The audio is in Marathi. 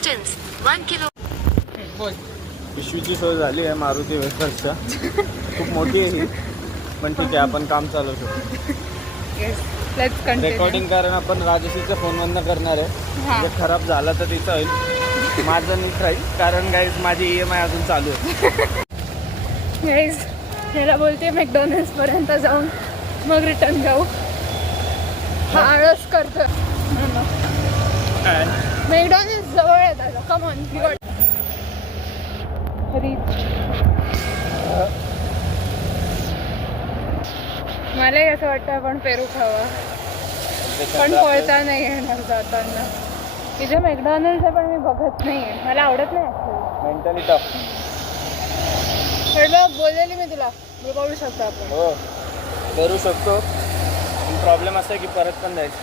Distance 1 kilo. बोल. पिशवीची सोय झाली आहे मारुती वेफर्सच्या. खूप मोठी आहे ही, पण ठीक आहे, आपण काम चालू शकतो. Let's continue. रेकॉर्डिंग कारण आपण राजश्रीच्या फोनवरनं करणार आहे. हां. जर खराब झाला तर तिचं होईल, माझं नीट राहील. कारण गाईज माझी EMI अजून चालू आहे. गाईज ह्याला बोलते मॅकडॉनल्ड्स पर्यंत जाऊन मग रिटर्न जाऊ. हा आळस करतो. मॅकडॉनल्ड्स जवळ आहे दादा. कम ऑन मला असं वाटतं आपण पेरू खावा, पण पळता नाही येणार जाताना. तिथे मॅकडॉनल्ड्स आहे पण मी बघत नाही आहे. मला आवडत नाही ॲक्च्युली. Mentally tough. थोडं बोललेली मी तुला, मी बोलू शकतो आपण. हो करू शकतो, पण प्रॉब्लेम असा आहे की परत पण जायचं.